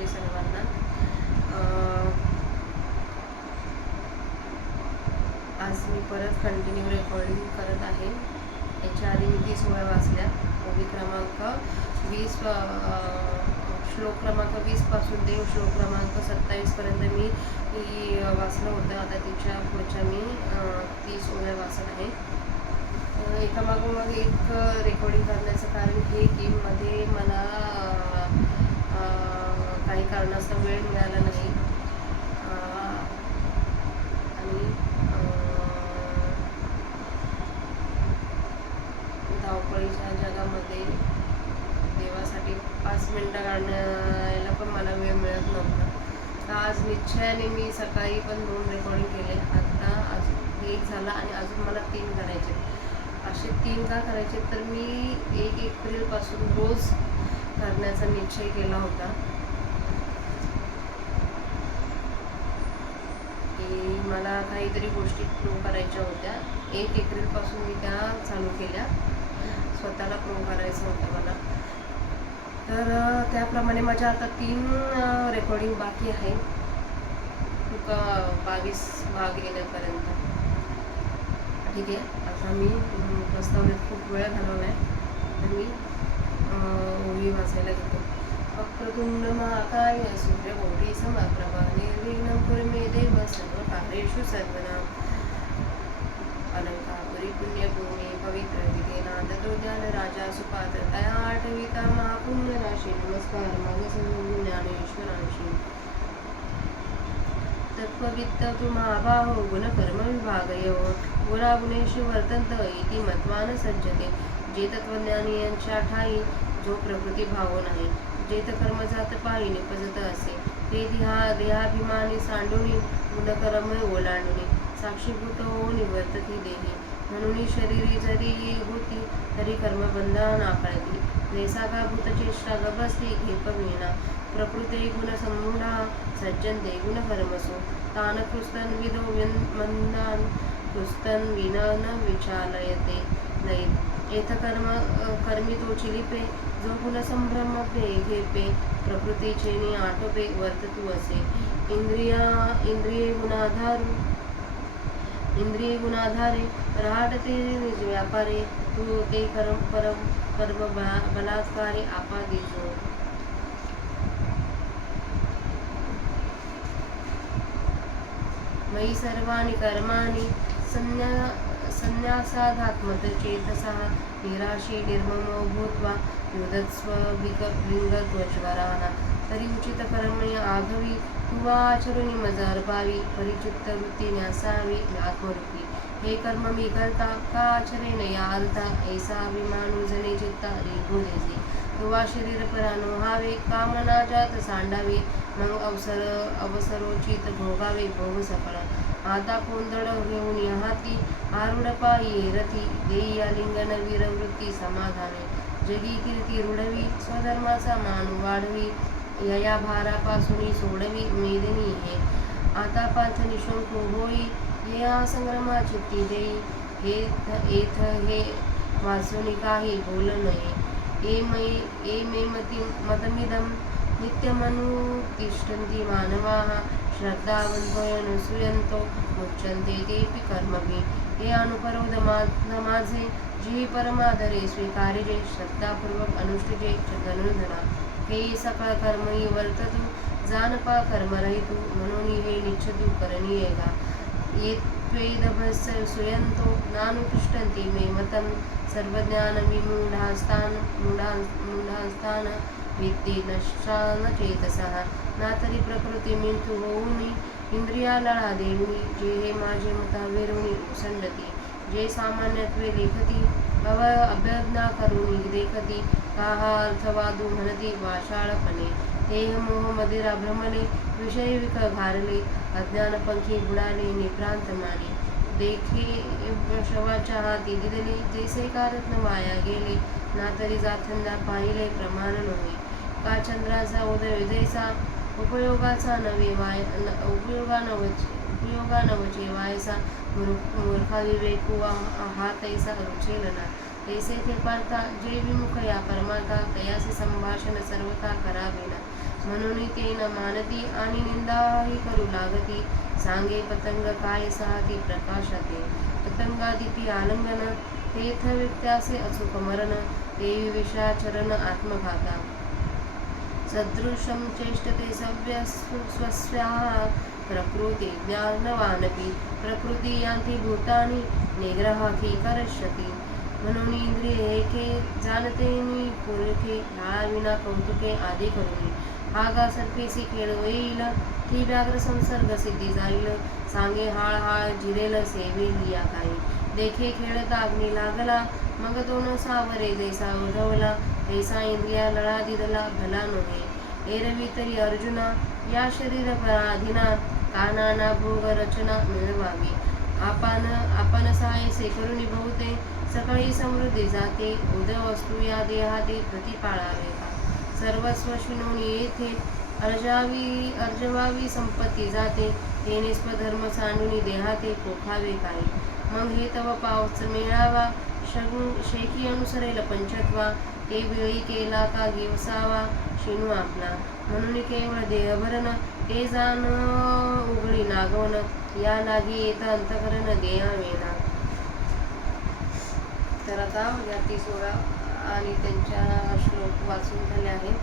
दुपारी सर्वांना. आज मी परत कंटिन्यू रेकॉर्डिंग करत आहे. याच्या आधी मी 30 ओव्या वाचल्या. ओवी क्रमांक 20 श्लोक क्रमांक 20 पासून ते श्लोक क्रमांक 27 पर्यंत मी वाचलं होतं. आता तिच्या पुढच्या मी 30 ओव्या वाचत आहे. एकामागोमाग एक रेकॉर्डिंग करण्याचं कारण हे की मध्ये मला काही कारणास्तव वेळ मिळाला नाही आणि धावपळीच्या जगामध्ये देवासाठी 5 मिनटं काढण्याला पण मला वेळ मिळत नव्हता. तर आज निश्चयाने मी सकाळी पण 2 रेकॉर्डिंग केले. आता अजून 1 झाला आणि अजून मला 3 करायचे. असे 3 का करायचे तर मी 1 एप्रिलपासून रोज करण्याचा निश्चय केला होता की मला काहीतरी गोष्टी प्रूव्ह करायच्या होत्या. 1 एप्रिलपासून मी त्या चालू केल्या. स्वतःला प्रूव्ह करायचं होतं मला. तर त्याप्रमाणे माझ्या आता 3 रेकॉर्डिंग बाकी आहे. 22 भाग येण्यापर्यंत. ठीक आहे. आता मी प्रस्तावनेत खूप वेळ घालवला आहे. तर मी ओवी वाचायला घेतो. वक्रतुंड महाकाय सूर्यकोटी समप्रभा निर्विघ्नं कुरु मे देव सर्वकार्येषु सर्वदा. अलंकापुरी पुण्यभूमी पवित्र तिथे नांदतो ज्ञान राजा सुपात्र तया आठविता महापुण्य राशी. नमस्कार माझे सर्व ज्ञानेश्वरांशी. तत्त्ववित्त तु महाबाहो गुणकर्म विभागयो गुणागुणेषु वर्तन्त इति मत्वान सज्जते. जे तत्वज्ञानी यांच्या ठाई जो प्रकृती भाव नाही, जे कर्म जात पायी निपजत असे ते देहाभिमानी सांडुनी गुणकर्म ओलांडुनी साक्षीभूत होऊन निवर्तती देही. म्हणून शरीरी जरी होती तरी कर्मबंधन आकळती. जैसा का भूतचेष्टा गबसती घेपविना प्रकृते गुणसमूढा सज्जन्ते गुणकर्मसु तान कृस्तन विदो मंदान कृस्तन विन न विचालयते नयेत. एथ कर्मी तो चिलिपे जो गुणसंभ्रम घेपे प्रकृतीचे नि आटोपे वर्ततू असे. इंद्रिये गुणाधारे रहाटते निज व्यापारे तू ते कर्म बलात्कारे आपा दिजो. मयि सर्वाणि कर्माणि संन्यासादात्मत चेतसा निराशी निर्ममो भूत्वा युधत्स्व विंगत्वज्वराः. तरी उचित कर्मे आघवी तुवा आचरुनी मज अर्पावी परिचित्त वृत्ती न्यासावी आत्मरूपी. हे कर्म मी करता का आचरेन या अर्था ऐसा अभिमानू जने चित्ता रेघो देजे. तुवा शरीर परानो हावे कामना जात सांडावे मग अवसरोचित भोगावे भोग सफळ. आता कोंदळ घेऊन हाती आरूढ पायी रथी देई आलिंगन वीरवृत्ती समाधाने. जगी कीर्ती रुढवी स्वधर्माचा मान वाढवी या भारापासून सोडवी मेदिनी हे. आता पार्थ निशंक होई या संग्रमा चित्ती देई एथ हे वाचून काही बोल नये. ए मे मतमिदं नित्यमनुतिष्ठन्ति मानवाः श्रद्धावन्तो मुच्यन्ते तेऽपि कर्मभिः. हे अनुपरोध माझे जे परमादरे स्वीकारिजे श्रद्धापूर्वक अनुष्ठिजे च धनुर्धरा. हे सकळ कर्मही वर्ततु जानपा कर्मरहितु म्हणून हे निश्चतु करणीय गा. येत्वेदभस सुयन्तो नानुतिष्ठन्ति मे मतं सर्वज्ञान विमूढास्तान विद्ये नष्टान चेतसः. ना तरी प्रकृती मिंतू होऊनी इंद्रियाला देऊनी जे हे माझे मता वेरुणी उसंडती. जे सामान्यत्वे लेखती अभ्यज्ञा करुणी देखती का हा अर्थवादू म्हणती वाशाळपणे. देह मोह मदिरा भ्रमले विषय विक घारले अज्ञानपंखी बुडाले निभ्रांत माने. देखे शवाच्या हाती दिदले जैसे कारत्न वाया गेले ना तरी जाथंदा पाहिले प्रमाण नव्हे. का चंद्राचा उदय जैसा उपयोगाचा नवचे वायसा मूर्खा विवेकू हा तैसा रुचेल ना. तैसे ते पार्था जे विमुख या परमार्था तयाचे संभाषण सर्वथा करावे ना. म्हणून ते न मानती आणि निंदाही करू लागती. सांगे पतंग काय साहती प्रकाशाते, पतंगादिती आलिंगन, तेथ वित्यासे अचूक मरण, देवी विषाचरण आत्मघाता. सदृशं चेष्टते स्वस्याः प्रकृती ज्ञानवानपि, प्रकृती यांती भूतानि निग्रहाखी करष्यति. म्हणून इंद्रिय एके जाणते नि पुरखे, विना कौतुके आदी करुणी. हा गा सर्पेसी खेळ येईल, ती व्याघ्र संसर्ग सिद्धी जाईल. सांगे हाळ जिरेल सेवे लिया काही, देखे खेळता अग्नी लागला, मग दोन सावरे जैसा उधवला, तैसा इंद्रिया लळा दिदला भला नव्हे. एरवी तरी अर्जुना या शरीर पराधीना, कानाना भोग रचना मिळवावी. आपण सायसे करुणी बहुते, सकाळी समृद्धी जाते, उद वस्तू या देहाते प्रतिपाळावे का. सर्वस्व शिनोनी येथे अर्जवावी संपत्ती जाते, हे निष्पधर्म सांडूनी देहाते पोखावे काही. मग हे तव पावच मिळावा, शेकी अनुसरेल पंचत्वा, ते वेळी केला का घेवसावा शिनू आपला. म्हणून केवळ देहभरण, ते जाण उघडी नागवण, या लागी येत अंतकरण देयावेना. तर आता या 30 आणि त्यांच्या श्लोक वाचून झाले आहेत.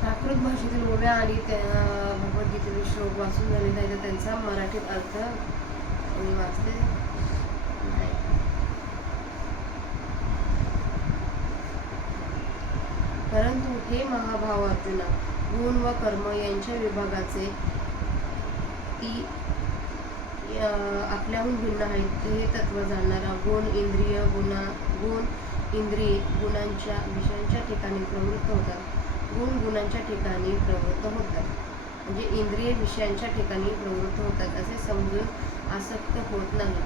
प्राकृत भाषेतील ओव्या आणि भगवद्गीतेतील श्लोक वाचून झालेले आहेत. त्यांचा मराठीत अर्थ मी वाचते. परंतु हे महाभाव अर्जुना, गुण व कर्म यांच्या विभागाचे ती आपल्याहून भिन्न आहेत. हे तत्व जाणणारा गुण इंद्रिये गुणांच्या विषयांच्या ठिकाणी प्रवृत्त होतात. गुण गुणांच्या ठिकाणी प्रवृत्त होतात, म्हणजे इंद्रिय विषयांच्या ठिकाणी प्रवृत्त होतात असे समजून आसक्त होत नाही.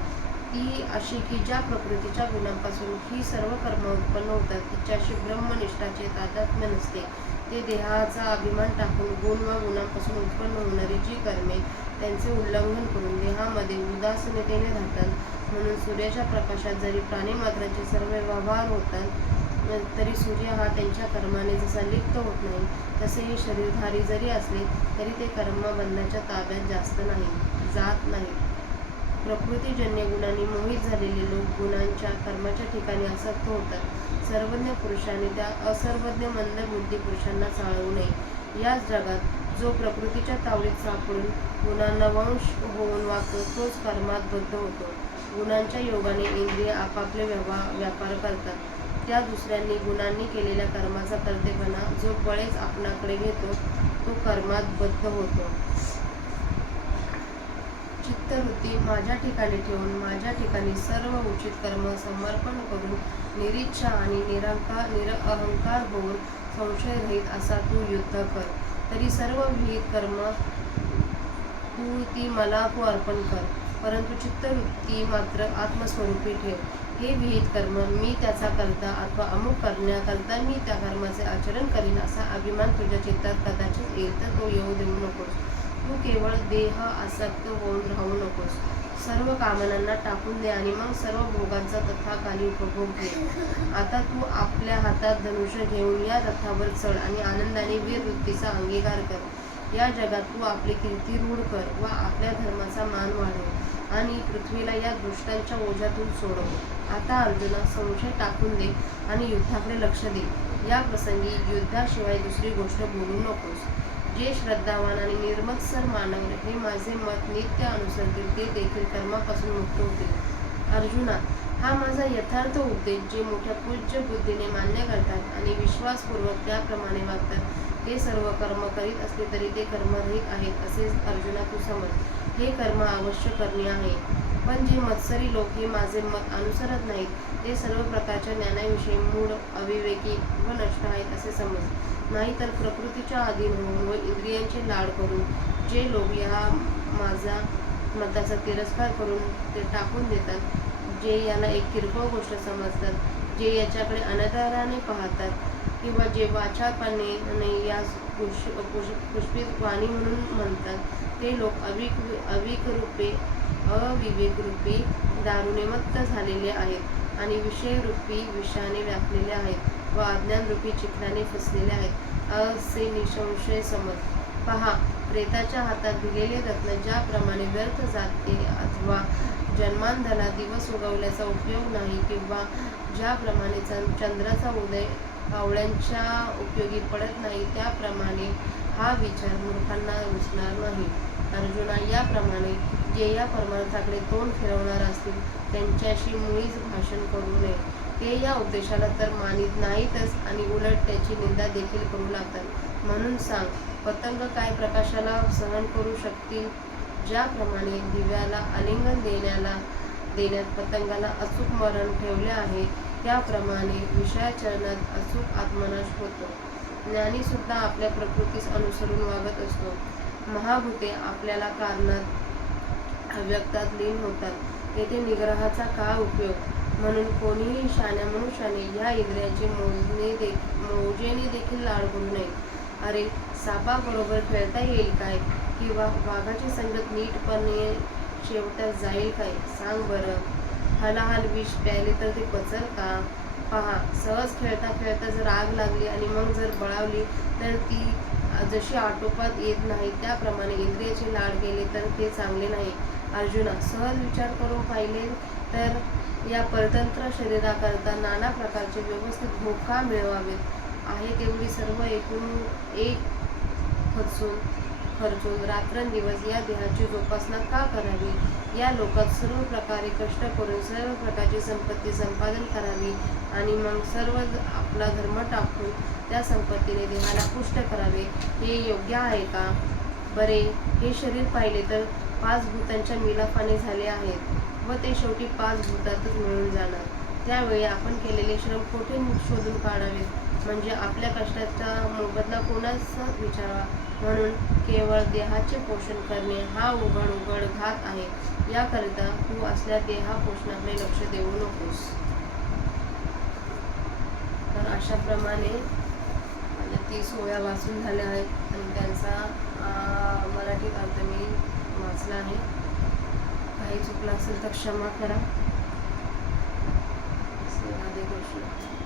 ती अशी की ज्या प्रकृतीच्या गुणांपासून ही सर्व कर्म उत्पन्न होतात, तिच्याशी ब्रह्मनिष्ठाचे तादात्म्य नसते. ते देहाचा अभिमान टाकून गुण व गुणांपासून उत्पन्न होणारी जी कर्मे त्यांचे उल्लंघन करून देहामध्ये उदासीनतेने राहतात. म्हणून सूर्याच्या प्रकाशात जरी प्राणीमात्रांचे सर्व व्यवहार होतात, तरी सूर्य हा त्यांच्या कर्माने जसा लिप्त होत नाही, तसे हे शरीरधारी जरी असले तरी ते कर्मबंधाच्या ताब्यात जात नाही. प्रकृतीजन्य गुणांनी मोहित झालेले लोक गुणांच्या कर्माच्या ठिकाणी आसक्त होतात. सर्वज्ञ पुरुषांनी त्या असर्वज्ञ मंदबुद्धी पुरुषांना चाळवू नये. याच जगात जो प्रकृतीच्या तावडीत सापडून गुणांना वंश होऊन वागतो, तोच कर्मात बद्ध होतो. गुणांच्या योगाने इंद्रिय आपापले व्यापार करतात. त्या दुसऱ्यांनी गुणांनी केलेल्या कर्माचा कर्तेपणा जो बळेच आपणाकडे घेतो, तो कर्मात बद्ध होतो. चित्तवृत्ती माझ्या ठिकाणी ठेवून माझ्या ठिकाणी सर्व उचित कर्म समर्पण करून निरीच्छा आणि निरअहंकार होऊन संशयरहित असा तू युद्ध कर. तरी सर्व विहित कर्म ती मला तू अर्पण कर, परंतु चित्तवृत्ती मात्र आत्मस्वरूपी ठेव. हे विहित कर्म मी त्याचा करता अथवा अमुक करण्याकरता मी त्या कर्माचे आचरण करीन असा अभिमान तुझ्या चित्तात कदाचित येईल, तर तो येऊ देऊ नकोस. तू केवळ देह आसक्त होऊन राहू नकोस. सर्व कामनांना टाकून दे आणि मग सर्व भोगांचा तथाकाली उपभोग घे. आता तू आपल्या हातात धनुष्य घेऊन या रथावर चढ आणि आनंदाने वीरवृत्तीचा अंगीकार कर. या जगात तू आपली कीर्ती रूढ कर व आपल्या धर्माचा मान वाढव आणि पृथ्वीला या दुष्टांच्या ओझ्यातून सोडव. आता अर्जुना, संशय टाकून दे आणि युद्धाकडे लक्ष दे. या प्रसंगी युद्धाशिवाय दुसरी गोष्ट बोलू नकोस. जे श्रद्धावान आणि निर्मत्सर मानव हे माझे मत नित्य अनुसरतील, ते देखील कर्मापासून मुक्त होतील. अर्जुना, हा माझा यथार्थ उपदेश जे मोठ्या पूज्य बुद्धीने मान्य करतात आणि विश्वासपूर्वक त्याप्रमाणे वागतात, ते सर्व कर्म करीत असले तरी ते कर्मरहित आहेत असे अर्जुना तू समज. हे कर्म अवश्य करणे आहे. पण जे मत्सरी लोक हे माझे मत अनुसरत नाहीत, ते सर्व प्रकारच्या ज्ञानाविषयी मूढ, अविवेकी व नष्ट आहेत असे समज. नाहीतर प्रकृतीच्या अधीन होऊन व इंद्रियांचे लाड करून जे लोक या माझ्या मताचा तिरस्कार करून ते टाकून देतात, जे याला एक किरकोळ गोष्ट समजतात, जे याच्याकडे अनादराने पाहतात किंवा जे वाचाळपणे यास पुष्पित वाणी म्हणून म्हणतात, ते लोक अविवेकरूपी दारूने मत्त झालेले आहेत आणि विषयरूपी विषाने व्यापलेले आहेत. व अज्ञानरूपी चिखलाने फसलेले आहेत असे निसंशय समज. पहा, प्रेताच्या हातात दिलेले रत्न ज्याप्रमाणे व्यर्थ जाते अथवा जन्मांधाला दिवस उगवल्याचा उपयोग नाही, किंवा ज्याप्रमाणे चंद्राचा उदय कावळ्यांच्या उपयोगी पडत नाही, त्याप्रमाणे हा विचार मूर्खांना रुचणार नाही. अर्जुना, याप्रमाणे जे या परमार्थाकडे तोंड फिरवणार असतील त्यांच्याशी मुळीच भाषण करू नये. ते या उपदेशाला तर मानित नाहीतच आणि उलट त्याची निंदा देखील करू लागतात. म्हणून सांग, पतंग काय प्रकाशाला सहन करू शकतील? ज्याप्रमाणे दिव्याला आलिंगन देण्यात पतंगाला अचूक मरण ठेवले आहे, त्याप्रमाणे विषयाचरणात अचूक आत्मनाश होतो. ज्ञानी सुद्धा आपल्या प्रकृतीस अनुसरून वागत असतो. महाभूते आपल्याला कारणात अव्यक्तात लीन होतात. येथे निग्रहाचा काय उपयोग? म्हणून कोणीही शहाण्या मनुष्याने ह्या इंद्रियाची मौजेने देखील लाड करू नये. अरे, सापाबरोबर खेळता येईल काय? किंवा वाघाची संगत नीटपणे शेवटात जाईल काय? सांग बरं. हलाहल विष प्यायले तर ते पचल का? पहा, सहज खेळता खेळता जर आग लागली आणि मग जर बळावली तर ती जशी आटोपात येत नाही, त्याप्रमाणे इंद्रियाचे लाड केले तर ते चांगले नाही. अर्जुना, सहज विचार करून पाहिले तर या परतंत्र शरीराकरता नाना प्रकारचे व्यवस्थित भोग का मिळवावेत? आहे तेवढी सर्व एकूण एक खर्चून रात्रंदिवस या देहाची जोपासना का करावी? या लोकात सर्व प्रकारे कष्ट करून सर्व प्रकारची संपत्ती संपादन करावी आणि मग सर्व आपला धर्म टाकून त्या संपत्तीने देहाला पुष्ट करावे, हे योग्य आहे का? बरे, हे शरीर पाहिले तर 5 भूतांच्या मिलाफाने झाले आहेत व ते शेवटी 5 भूतातच मिळून जाणार. त्यावेळी आपण केलेले श्रम कोठे शोधून काढावेत? म्हणजे आपल्या कष्टाचा मोबदला कोणास विचारावा? म्हणून केवळ देहाचे पोषण करणे हा उघड घात आहे. याकरिता तू असल्या देहापोषणाकडे लक्ष देऊ नकोस. तर अशाप्रमाणे 30 ओव्या वाचून झाल्या आहेत आणि त्यांचा मराठीत अर्थ मी वाचला आहे. काही चुकलं असेल तर क्षमा करा. राधे कृष्ण.